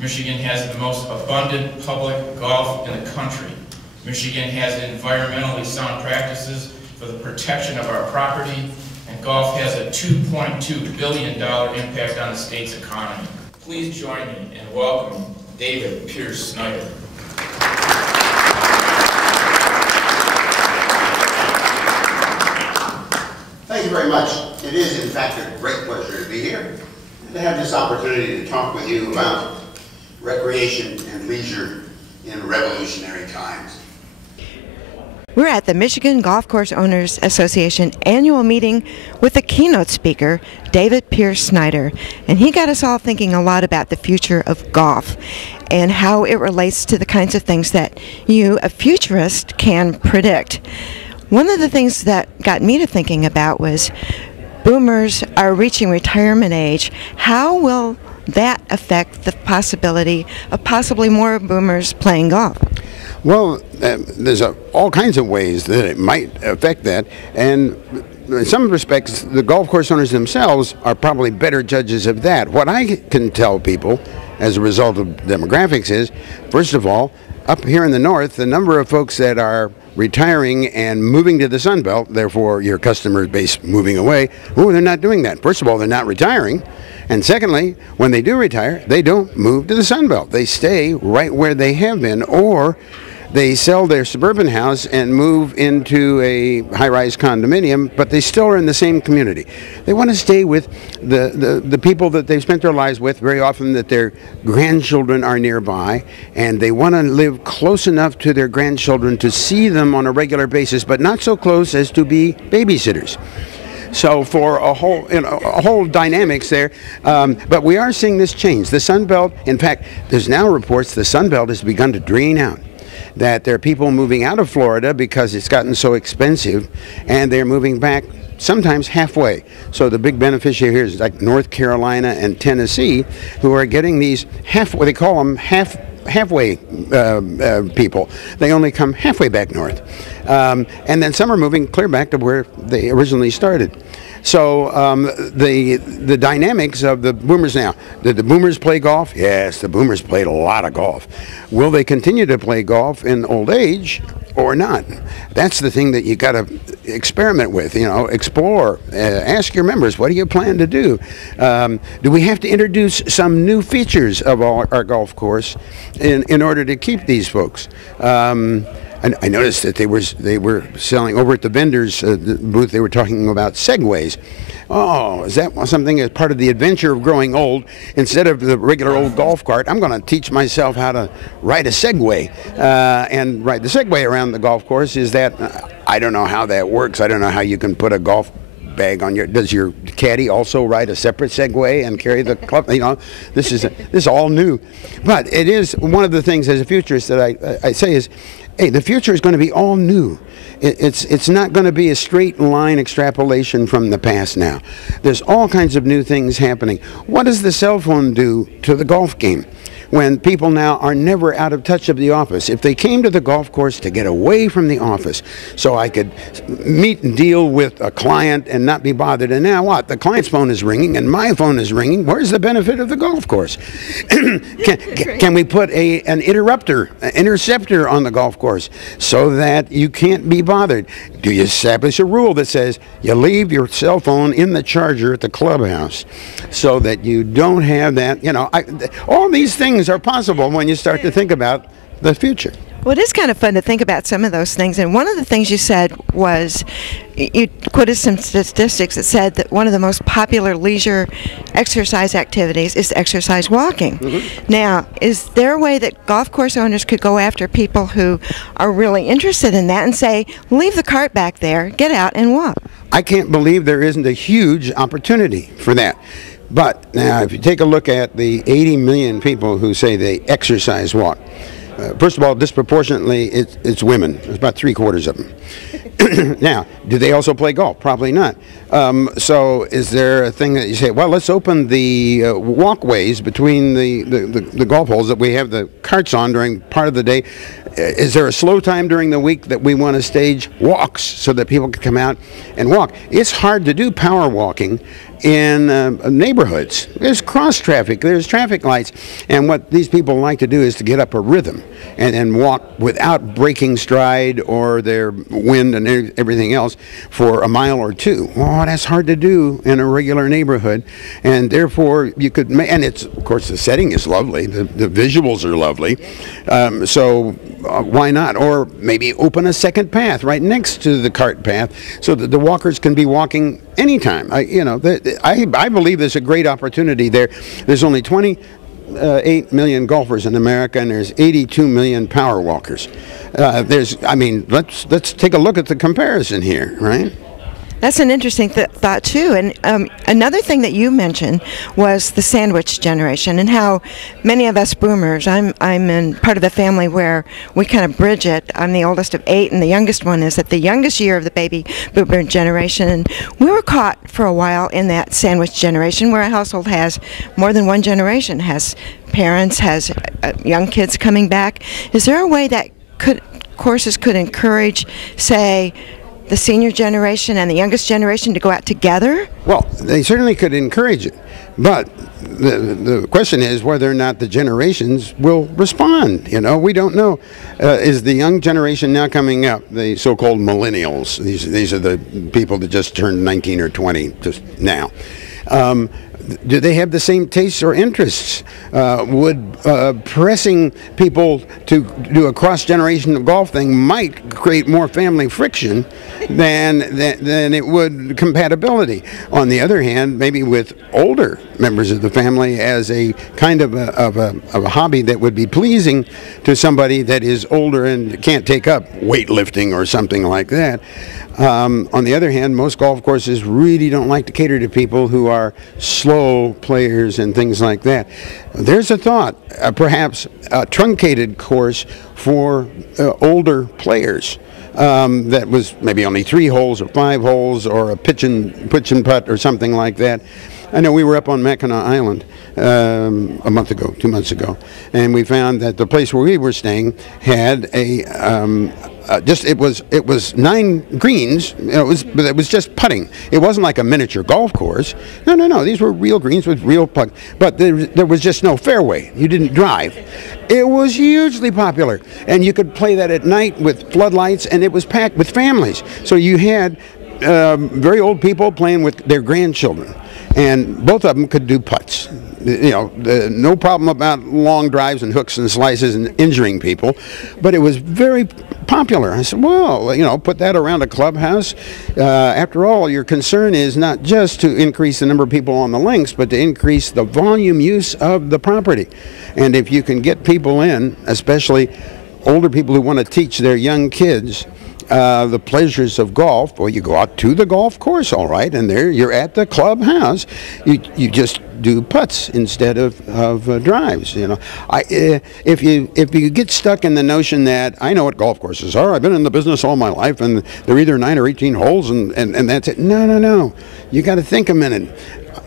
Michigan has the most abundant public golf in the country. Michigan has environmentally sound practices for the protection of our property, and golf has a $2.2 billion impact on the state's economy. Please join me in welcoming David Pierce Snyder. Thank you very much. It is, in fact, a great pleasure to be here and to have this opportunity to talk with you about recreation and leisure in revolutionary times. We're at the Michigan Golf Course Owners Association annual meeting with the keynote speaker, David Pierce Snyder. And he got us all thinking a lot about the future of golf and how it relates to the kinds of things that you, a futurist, can predict. One of the things that got me to thinking about was boomers are reaching retirement age. How will that affect the possibility of possibly more boomers playing golf? Well, there's all kinds of ways that it might affect that, and in some respects, the golf course owners themselves are probably better judges of that. What I can tell people as a result of demographics is, first of all, up here in the north, the number of folks that are retiring and moving to the Sun Belt, therefore your customer base moving away, oh, they're not doing that. First of all, they're not retiring. And secondly, when they do retire, they don't move to the Sun Belt. They stay right where they have been, or they sell their suburban house and move into a high-rise condominium, but they still are in the same community. They want to stay with the people that they've spent their lives with, very often that their grandchildren are nearby, and they want to live close enough to their grandchildren to see them on a regular basis, but not so close as to be babysitters. So for a whole dynamics there, but we are seeing this change. The Sun Belt, in fact, there's now reports the Sun Belt has begun to drain out. That there are people moving out of Florida because it's gotten so expensive, and they're moving back sometimes halfway. So the big beneficiary here is like North Carolina and Tennessee, who are getting these what they call them halfway people. They only come halfway back north. And then some are moving clear back to where they originally started. So the dynamics of the boomers now. Did the boomers play golf? Yes, the boomers played a lot of golf. Will they continue to play golf in old age or not? That's the thing that you got to experiment with, you know, explore. Ask your members, what do you plan to do? Do we have to introduce some new features of our golf course in order to keep these folks? I noticed that they were selling over at the vendors booth. They were talking about segways. Oh, is that something as part of the adventure of growing old? Instead of the regular old golf cart, I'm going to teach myself how to ride a Segway. And ride the Segway around the golf course is that I don't know how that works. I don't know how you can put a golf bag on your. Does your caddy also ride a separate Segway and carry the club? You know, this is all new. But it is one of the things as a futurist that I say is, hey, the future is going to be all new. It's not going to be a straight line extrapolation from the past now. There's all kinds of new things happening. What does the cell phone do to the golf game? When people now are never out of touch of the office. If they came to the golf course to get away from the office so I could meet and deal with a client and not be bothered, and now what? The client's phone is ringing and my phone is ringing. Where's the benefit of the golf course? Can we put an interceptor on the golf course so that you can't be bothered? Do you establish a rule that says you leave your cell phone in the charger at the clubhouse so that you don't have that, you know, all these things are possible when you start to think about the future. Well, it is kind of fun to think about some of those things, and one of the things you said was, you quoted some statistics that said that one of the most popular leisure exercise activities is exercise walking. Mm-hmm. Now, is there a way that golf course owners could go after people who are really interested in that and say, leave the cart back there, get out and walk? I can't believe there isn't a huge opportunity for that. But now, if you take a look at the 80 million people who say they exercise walk, first of all, disproportionately, it's women. It's about 3/4 of them. Now, do they also play golf? Probably not. So is there a thing that you say, well, let's open the walkways between the golf holes that we have the carts on during part of the day, Is there a slow time during the week that we want to stage walks so that people can come out and walk? It's hard to do power walking in neighborhoods. There's cross traffic, there's traffic lights, and what these people like to do is to get up a rhythm and walk without breaking stride or their wind and everything else for a mile or two. Well, that's hard to do in a regular neighborhood, and therefore you could and it's, of course, the setting is lovely, the visuals are lovely, so why not? Or maybe open a second path right next to the cart path so that the walkers can be walking anytime. I believe there's a great opportunity there. There's only 28 million golfers in America, and there's 82 million power walkers. Let's take a look at the comparison here, right? That's an interesting thought too. And another thing that you mentioned was the sandwich generation and how many of us boomers, I'm in part of the family where we kind of bridge it. I'm the oldest of 8, and the youngest one is at the youngest year of the baby boomer generation. And we were caught for a while in that sandwich generation where a household has more than one generation, has parents, has young kids coming back. Is there a way that courses could encourage, say, the senior generation and the youngest generation to go out together? Well, they certainly could encourage it, but the question is whether or not the generations will respond. We don't know. Is the young generation now coming up, the so-called millennials, these are the people that just turned 19 or 20 just now, do they have the same tastes or interests? Would pressing people to do a cross-generational golf thing might create more family friction than it would compatibility? On the other hand, maybe with older members of the family as a kind of a hobby that would be pleasing to somebody that is older and can't take up weightlifting or something like that. On the other hand, most golf courses really don't like to cater to people who are slow players and things like that. There's a thought, perhaps a truncated course for older players. That was maybe only 3 holes or 5 holes or a pitch and putt or something like that. I know we were up on Mackinac Island a month ago, 2 months ago, and we found that the place where we were staying had it was 9 greens. But it was just putting. It wasn't like a miniature golf course. No. These were real greens with real putt. But there was just no fairway. You didn't drive. It was hugely popular, and you could play that at night with floodlights, and it was packed with families. So you had very old people playing with their grandchildren, and both of them could do putts. No problem about long drives and hooks and slices and injuring people, but it was very popular. I said, well, put that around a clubhouse. After all, your concern is not just to increase the number of people on the links, but to increase the volume use of the property. And if you can get people in, especially older people who want to teach their young kids the pleasures of golf, well, you go out to the golf course, all right, and there you're at the clubhouse. You just do putts instead of drives. If you get stuck in the notion that I know what golf courses are, I've been in the business all my life, and they're either 9 or 18 holes, and that's it. No. You got to think a minute.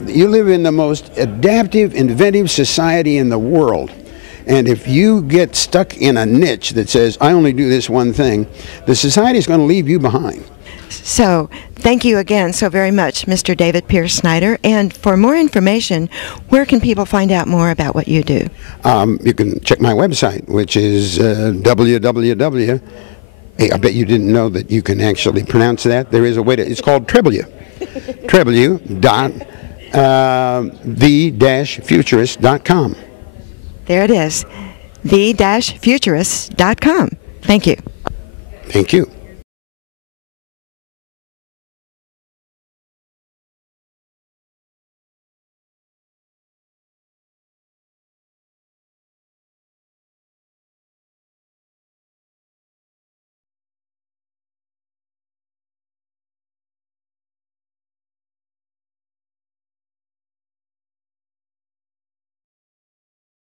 You live in the most adaptive, inventive society in the world. And if you get stuck in a niche that says, I only do this one thing, the society is going to leave you behind. So, thank you again so very much, Mr. David Pierce Snyder. And for more information, where can people find out more about what you do? You can check my website, which is www. Hey, I bet you didn't know that you can actually pronounce that. There is a way to, it's called Treble. the-futurist.com. There it is, the-futurist.com. Thank you. Thank you.